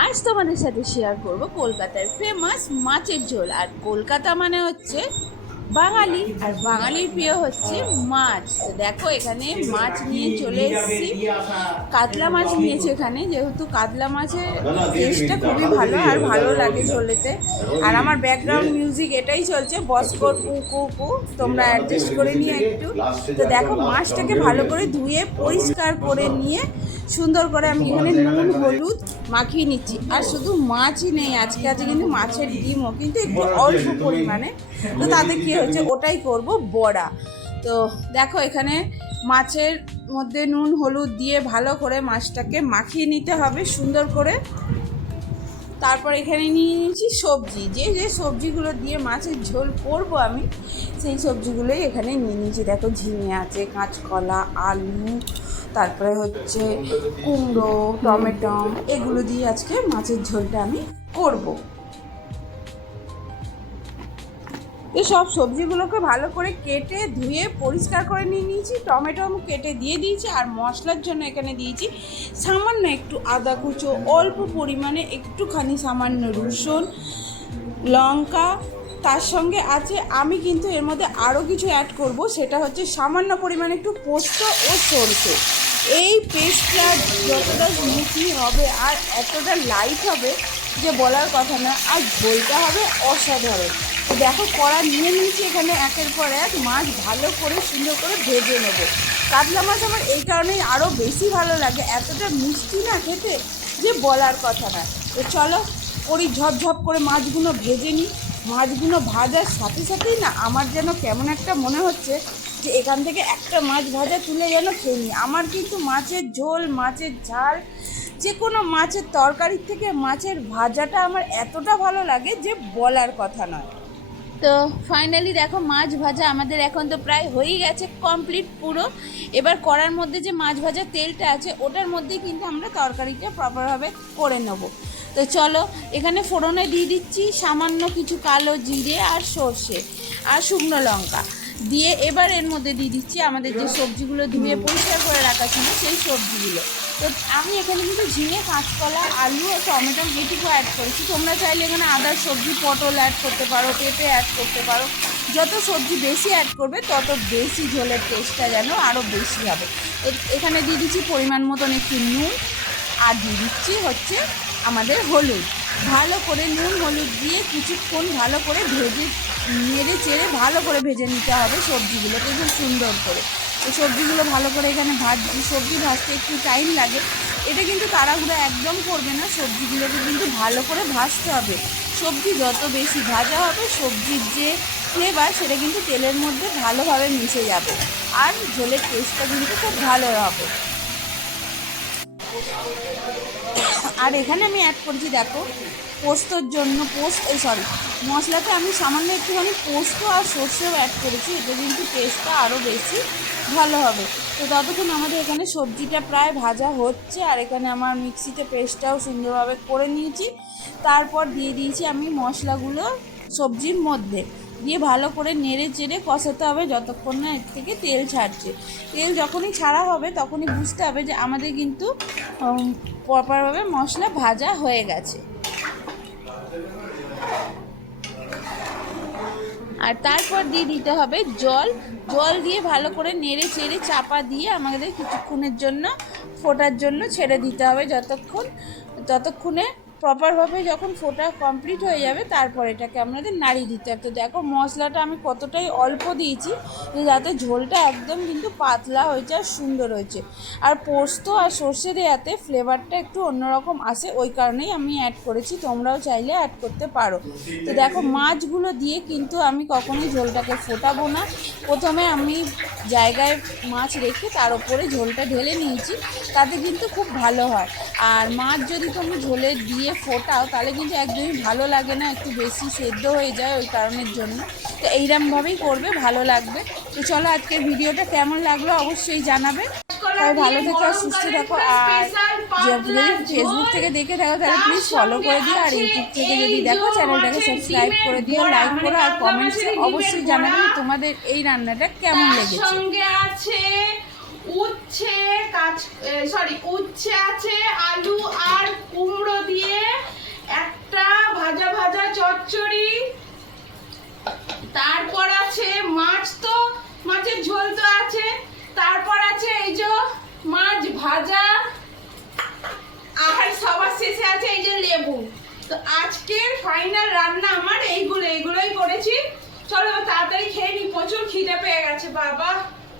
আজ তোমাদের সাথে শেয়ার করব কলকাতার ফেমাস মাছের ঝোল। আর কলকাতা মানে হচ্ছে বাঙালি, আর বাঙালির প্রিয় হচ্ছে মাছ। তো দেখো এখানে মাছ নিয়ে চলে এসেছি, কাতলা মাছ নিয়েছে এখানে, যেহেতু কাতলা মাছের টেস্টটা খুবই ভালো আর ভালো লাগে ঝোলেতে। আর আমার ব্যাকগ্রাউন্ড মিউজিক এটাই চলছে, বসকোর কু কু কু, তোমরা অ্যাডজাস্ট করে নিয়ে একটু। তো দেখো মাছটাকে ভালো করে ধুয়ে পরিষ্কার করে নিয়ে সুন্দর করে আমি এখানে নুন হলুদ মাখিয়ে নিচ্ছি। আর শুধু মাছই নেই, আজকে আছে কিন্তু মাছের ডিমও, কিন্তু একটু অল্প পরিমাণে। তো তাতে কী হচ্ছে, ওটাই করব বড়া। তো দেখো এখানে মাছের মধ্যে নুন হলুদ দিয়ে ভালো করে মাছটাকে মাখিয়ে নিতে হবে সুন্দর করে। তারপর এখানে নিয়ে নিয়েছি সবজি, যে যে সবজিগুলো দিয়ে মাছের ঝোল করবো আমি, সেই সবজিগুলোই এখানে নিয়ে নিয়েছি। দেখো ঝিঙে আছে, কাঁচকলা, আলু, তারপরে হচ্ছে কুমড়ো, টমেটো, এগুলো দিয়ে আজকে মাছের ঝোলটা আমি করব। এই সব সবজিগুলোকে ভালো করে কেটে ধুয়ে পরিষ্কার করে নিয়ে নিয়েছি, টমেটো আমি কেটে দিয়ে দিয়েছি। আর মশলার জন্য এখানে দিয়েছি সামান্য একটু আদা কুচো, অল্প পরিমাণে একটুখানি সামান্য রসুন, লঙ্কা। তার সঙ্গে আছে, আমি কিন্তু এর মধ্যে আরও কিছু অ্যাড করব, সেটা হচ্ছে সামান্য পরিমাণে একটু পোস্ত ও সরষে। এই পেস্টটা যতটা মিষ্টি হবে আর এতটা লাইট হবে যে বলার কথা না, আর ঝোলটা হবে অসাধারণ। তো দেখো কড়া নিয়ে নিয়েছি, এখানে একের পর এক মাছ ভালো করে সুন্দর করে ভেজে নেব। কাতলা মাছ আমার এই কারণেই আরও বেশি ভালো লাগে, এতটা মিষ্টি না খেতে যে বলার কথা না। তো চলো করি, ঝপঝপ করে মাছগুলো ভেজে নিই। মাছগুলো ভাজার সাথে সাথেই না আমার যেন কেমন একটা মনে হচ্ছে যে এখান থেকে একটা মাছ ভাজা তুলে যেন খেয়ে নিই। আমার কিন্তু মাছের ঝোল, মাছের ঝাল, যে কোনো মাছের তরকারির থেকে মাছের ভাজাটা আমার এতটা ভালো লাগে যে বলার কথা নয়। তো ফাইনালি দেখো মাছ ভাজা আমাদের এখন তো প্রায় হয়েই গেছে, কমপ্লিট পুরো। এবার কড়ার মধ্যে যে মাছ ভাজার তেলটা আছে ওটার মধ্যেই কিন্তু আমরা তরকারিটা প্রপারভাবে করে নেব। তো চলো এখানে ফোড়নে দিয়ে দিচ্ছি সামান্য কিছু কালো জিরে আর সর্ষে আর শুকনো লঙ্কা দিয়ে, এবার এর মধ্যে দিয়ে দিচ্ছি আমাদের যে সবজিগুলো ধুয়ে পরিষ্কার করে রাখা ছিল সেই সবজিগুলো। তো আমি এখানে কিন্তু ঝিঙে, কাঁচকলা, আলু ও টমেটো এটুকু অ্যাড করেছি। তোমরা চাইলে এখানে আদার সবজি, পটল অ্যাড করতে পারো, পেঁপে অ্যাড করতে পারো। যত সবজি বেশি অ্যাড করবে তত বেশি ঝোলের টেস্টটা যেন আরও বেশি হবে। তো এখানে দিয়ে দিচ্ছি পরিমাণ মতন একটু নুন, আর দিয়ে দিচ্ছি হচ্ছে আমাদের হলুদ। ভালো করে নুন হলুদ দিয়ে কিছুক্ষণ ভালো করে ভেজে, নেড়ে চেড়ে ভালো করে ভেজে নিতে হবে সবজিগুলোকে খুব সুন্দর করে। তো সবজিগুলো ভালো করে এখানে ভাজছি, সবজি ভাজতে একটু টাইম লাগে, এটা কিন্তু তাড়াহুড়ো একদম করবে না, সবজিগুলোকে কিন্তু ভালো করে ভাজতে হবে। সবজি যত বেশি ভাজা হবে সবজির যে ফ্লেভার সেটা কিন্তু তেলের মধ্যে ভালোভাবে মিশে যাবে, আর ঝোলের টেস্টটা কিন্তু খুব ভালো হবে। আর এখানে আমি অ্যাড করছি দেখো পোস্তর জন্য মশলাতে আমি সামান্য একটুখানি পোস্ত আর সর্ষেও অ্যাড করেছি, এটা কিন্তু টেস্টটা আরও বেশি ভালো হবে। তো ততক্ষণ আমাদের এখানে সবজিটা প্রায় ভাজা হচ্ছে, আর এখানে আমার মিক্সিতে পেস্টটাও সুন্দরভাবে করে নিয়েছি। তারপর দিয়ে দিয়েছি আমি মশলাগুলো সবজির মধ্যে দিয়ে ভালো করে নেড়ে চেড়ে কষাতে হবে যতক্ষণ না এর থেকে তেল ছাড়ছে। তেল যখনই ছাড়া হবে তখনই বুঝতে হবে যে আমাদের কিন্তু প্রপারভাবে মশলা ভাজা হয়ে গেছে। আর তারপর দিয়ে দিতে হবে জল। জল দিয়ে ভালো করে নেড়ে চেড়ে চাপা দিয়ে আমাদের কিছুক্ষণের জন্য ফোটার জন্য ছেড়ে দিতে হবে, ততক্ষণে প্রপারভাবে যখন ফোটা কমপ্লিট হয়ে যাবে তারপর এটাকে আমাদের নাড়িয়ে দিতে হবে। তো দেখো মশলাটা আমি কতটাই অল্প দিয়েছি যাতে ঝোলটা একদম কিন্তু পাতলা হয়েছে আর সুন্দর হয়েছে। আর পোস্ত আর সর্ষে দেওয়াতে ফ্লেভারটা একটু অন্যরকম আসে, ওই কারণেই আমি অ্যাড করেছি, তোমরাও চাইলে অ্যাড করতে পারো। তো দেখো মাছগুলো দিয়ে কিন্তু আমি কখনোই ঝোলটাকে ফোটাবো না, প্রথমে আমি জায়গায় মাছ রেখে তার উপরে ঝোলটা ঢেলে নিয়েছি, তাতে কিন্তু খুব ভালো হয়। আর মাছ যদি তুমি ঝোলে দিয়ে ফোটাও তাহলে কিন্তু একদমই ভালো লাগে না, একটু বেশি সেদ্ধ হয়ে যায়, ওই কারণের জন্য। তো এইরকমভাবেই করবে, ভালো লাগবে। তো চলো আজকের ভিডিওটা কেমন লাগলো অবশ্যই জানাবে। সবাই ভালো থেকো আর সুস্থ থাকো। আর যদি ফেসবুক থেকে দেখে থাকো তাহলে প্লিজ ফলো করে দিও, আর ইউটিউব থেকে যদি দেখো চ্যানেলটাকে সাবস্ক্রাইব করে দিও, লাইক করো, আর কমেন্টসে অবশ্যই জানাবে তোমাদের এই রান্নাটা কেমন লেগেছে। সঙ্গে আছে উচ্ছে আছে, আলু আর কুমড়ো দিয়ে তারপর আছে মাছ, তো মাছের ঝোল তো আছে, তারপর আছে এই যে মাছ ভাজা, আর সবার শেষে আছে এই যে লেবু। তো আজকের ফাইনাল রান্না আমার এইগুলোই করেছি। চলো তাড়াতাড়ি খেয়ে নি, প্রচুর খিদে পেয়ে গেছে বাবা।